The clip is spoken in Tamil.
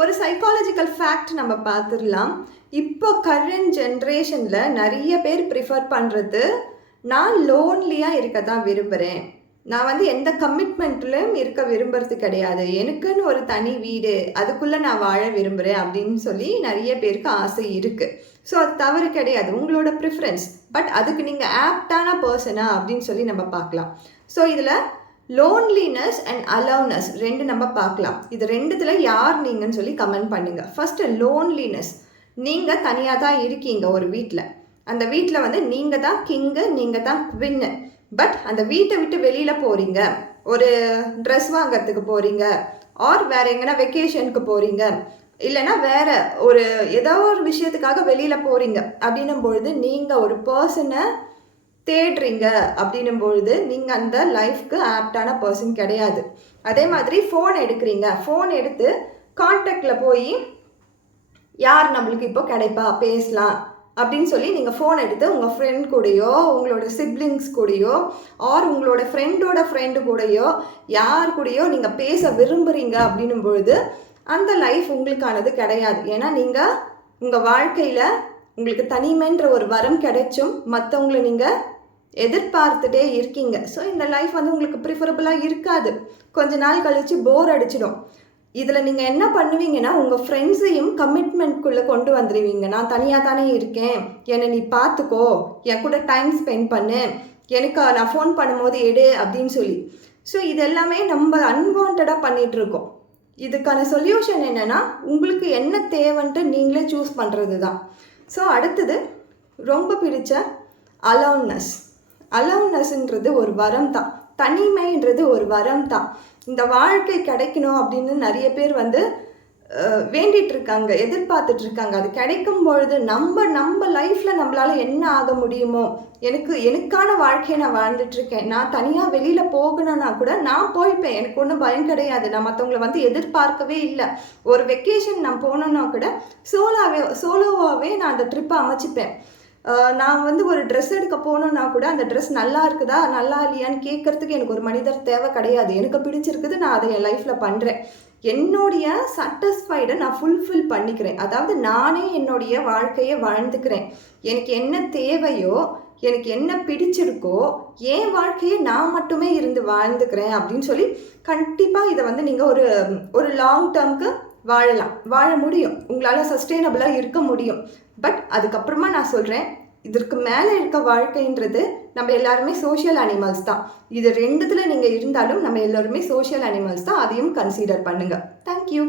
ஒரு சைக்காலஜிக்கல் ஃபேக்ட் நம்ம பார்த்துடலாம். இப்போ கரண்ட் ஜென்ரேஷனில் நிறைய பேர் ப்ரிஃபர் பண்ணுறது நான் லோன்லியாக இருக்க தான் விரும்புகிறேன் நான் வந்து எந்த கமிட்மெண்ட்லையும் இருக்க விரும்புறது கிடையாது. எனக்குன்னு ஒரு தனி வீடு அதுக்குள்ளே நான் வாழ விரும்புகிறேன் அப்படின்னு சொல்லி நிறைய பேருக்கு ஆசை இருக்குது ஸோ அது தவறு கிடையாது. உங்களோட ப்ரிஃபரன்ஸ் பட் அதுக்கு நீங்கள் ஆப்டான பர்சனா அப்படின்னு சொல்லி நம்ம பார்க்கலாம். ஸோ இதில் லோன்லினஸ் அண்ட் அலவ்னஸ் ரெண்டு நம்ம பார்க்கலாம். இது ரெண்டுத்தில் யார் நீங்கன்னு சொல்லி கமெண்ட் பண்ணுங்கள் ஃபஸ்ட்டு லோன்லினஸ் நீங்கள் தனியாக தான் இருக்கீங்க ஒரு வீட்டில் அந்த வீட்டில் வந்து நீங்கள் தான் கிங்கு நீங்கள் தான் வின்னு பட் அந்த வீட்டை விட்டு வெளியில் போகிறீங்க ஒரு ட்ரெஸ் வாங்கிறதுக்கு போகிறீங்க ஆர் வேறு எங்கன்னா வெக்கேஷனுக்கு போகிறீங்க இல்லைன்னா வேறு ஒரு ஏதோ ஒரு விஷயத்துக்காக வெளியில் போகிறீங்க அப்படின்னும் பொழுது நீங்கள் ஒரு பர்சனை தேடுறீங்க அப்படின்னும் பொழுது நீங்கள் அந்த லைஃப்க்கு ஆப்டான பர்சன் கிடையாது. அதே மாதிரி ஃபோன் எடுக்கிறீங்க. ஃபோன் எடுத்து காண்டாக்டில் போய் யார் நம்மளுக்கு இப்போ கிடைப்பா? பேசலாம். அப்படின்னு சொல்லி நீங்கள் ஃபோன் எடுத்து உங்கள் ஃப்ரெண்ட் கூடயோ உங்களோட சிப்ளிங்ஸ் கூடயோ ஆர் உங்களோட ஃப்ரெண்டோட ஃப்ரெண்டு கூடயோ யார் கூடயோ நீங்கள் பேச விரும்புகிறீங்க அப்படின்னும் பொழுது அந்த லைஃப் உங்களுக்கானது கிடையாது. ஏன்னா நீங்கள் உங்கள் வாழ்க்கையில் உங்களுக்கு தனிமைன்ற ஒரு வரம் கிடைச்சும் மற்றவங்களை நீங்கள் எதிர்பார்த்துட்டே இருக்கீங்க. ஸோ இந்த லைஃப் வந்து உங்களுக்கு ப்ரிஃபரபுளாக இருக்காது. கொஞ்ச நாள் கழித்து போர் அடிச்சிடும். இதில் நீங்கள் என்ன பண்ணுவீங்கன்னா உங்கள் ஃப்ரெண்ட்ஸையும் கமிட்மெண்ட்குள்ளே கொண்டு வந்துடுவீங்க நான் தனியாக தானே இருக்கேன். என்னை நீ பார்த்துக்கோ என் கூட டைம் ஸ்பெண்ட் பண்ணு. எனக்கு நான் ஃபோன் பண்ணும்போது எடு அப்படின்னு சொல்லி. ஸோ இது எல்லாமே நம்ம அன்வான்டாக பண்ணிகிட்ருக்கோம் இதுக்கான சொல்யூஷன் என்னென்னா உங்களுக்கு என்ன தேவைன்ட்டு நீங்களே சூஸ் பண்ணுறது தான் ஸோ அடுத்தது ரொம்ப பிடிச்ச அலோன்னஸ் அலவுனஸ்ன்றது ஒரு வரம் தான் தனிமைன்றது ஒரு வரம் தான் இந்த வாழ்க்கை கிடைக்கணும் அப்படின்னு நிறைய பேர் வந்து அஹ், வேண்டிட்டு இருக்காங்க எதிர்பார்த்துட்டு இருக்காங்க அது கிடைக்கும் பொழுது நம்ம நம்ம லைஃப்பில் நம்மளால என்ன ஆக முடியுமோ எனக்கு எனக்கான வாழ்க்கையை நான் வாழ்ந்துட்டு இருக்கேன் நான் தனியாக வெளியில் போகணும்னா கூட நான் போய்ப்பேன். எனக்கு ஒன்றும் பயம் கிடையாது. நான் மற்றவங்கள வந்து எதிர்பார்க்கவே இல்லை. ஒரு வெக்கேஷன் நான் போனோன்னா கூட சோலாவே சோலோவாகவே நான் அந்த ட்ரிப்பை அமைச்சிப்பேன். நான் வந்து ஒரு ட்ரெஸ் எடுக்க போகணுன்னா கூட அந்த ட்ரெஸ் நல்லா இருக்குதா நல்லா இல்லையான்னு கேட்கறதுக்கு எனக்கு ஒரு மனிதர் தேவை கிடையாது. எனக்கு பிடிச்சிருக்குது நான் அதை என் லைஃப்பில் பண்ணுறேன் என்னுடைய சாட்டிஸ்ஃபைடை நான் ஃபுல்ஃபில் பண்ணிக்கிறேன். அதாவது நானே என்னுடைய வாழ்க்கையை வாழ்ந்துக்கிறேன். எனக்கு என்ன தேவையோ எனக்கு என்ன பிடிச்சிருக்கோ என் வாழ்க்கையை நான் மட்டுமே இருந்து வாழ்ந்துக்கிறேன் அப்படின்னு சொல்லி கண்டிப்பாக இதை வந்து நீங்கள் ஒரு ஒரு லாங் டேர்ம்க்கு வாழலாம். வாழ முடியும். உங்களால் சஸ்டெயினபிளாக இருக்க முடியும். பட் அதுக்கப்புறமா நான் சொல்கிறேன் இதற்கு மேலே இருக்க வாழ்க்கைன்றது நம்ம எல்லாருமே சோஷியல் அனிமல்ஸ் தான். இது ரெண்டுத்தில் நீங்கள் இருந்தாலும் நம்ம எல்லாருமே சோஷியல் அனிமல்ஸ் தான் அதையும் கன்சிடர் பண்ணுங்கள் தேங்க்யூ